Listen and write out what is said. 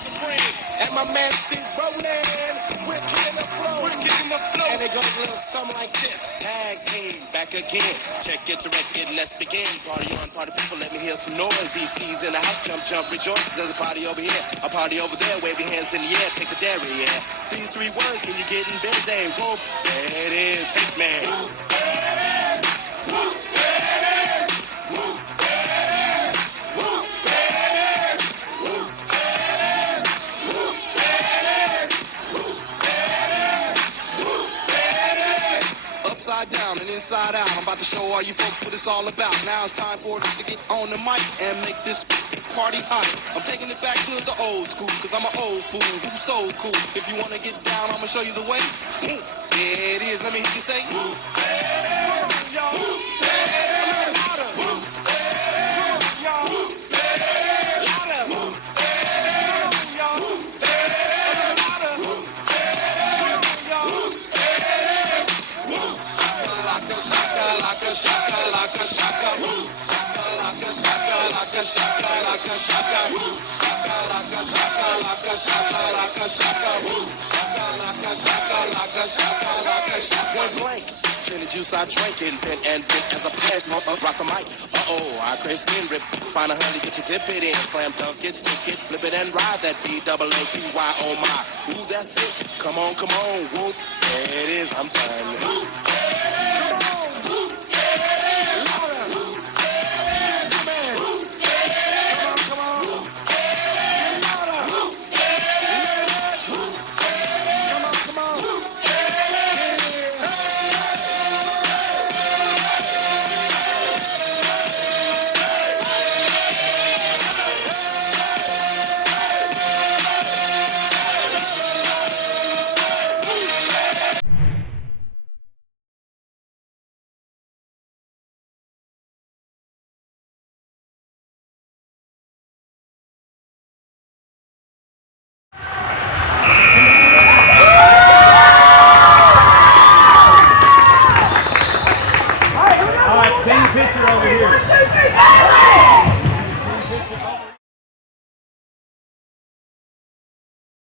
supreme. And my man Steve Ronan, we're kicking the flow. We're kicking the flow. And it goes a little something like this. Tag team, back again. Check it to record, let's begin. Party on, party people, let me hear some noise. DC's in the house, jump, jump, rejoices. There's a party over here, a party over there. Wave your hands in the air, shake the dairy, yeah. These three words, when you're getting busy. Whoop, there it is, hit man. Whoop, there it is. Whoop, there it is. Whoop, there it is. Whoop, there it is. Whoop, there it is. Whoop, there it is. Whoop, there it is. Whoop, there it is. Upside down and inside out. I'm about to show all you folks what it's all about. Now it's time for it to get on the mic and make this party hot. I'm taking it back to the old school, cause I'm an old fool who's so cool. If you wanna get down, I'ma show you the way. There it is, let me hear you say. Whoop, there it is, yo. Whoop, there it is. Louder. Whoop, there it is, yo. Whoop, there it is. Louder. Whoop, there it is, yo. Whoop, there it is. Louder. Whoop, there it is, yo. Whoop, there it is. Whoop, shaka, shaka, shaka, shaka, shaka, whoop, shaka, shaka, shaka, shaka, whoop, shaka, shaka, shaka, shaka, whoop, shaka, shaka, shaka. Point blank, chin and juice I drink it, bent and bent as I pass, rock the mic. I crave skin rip, find a honey, get to dip it in, slam dunk it, stick it, flip it and ride that B-double-O-T-Y, oh my. Ooh, that's it, come on, whoop, there it is, I'm done.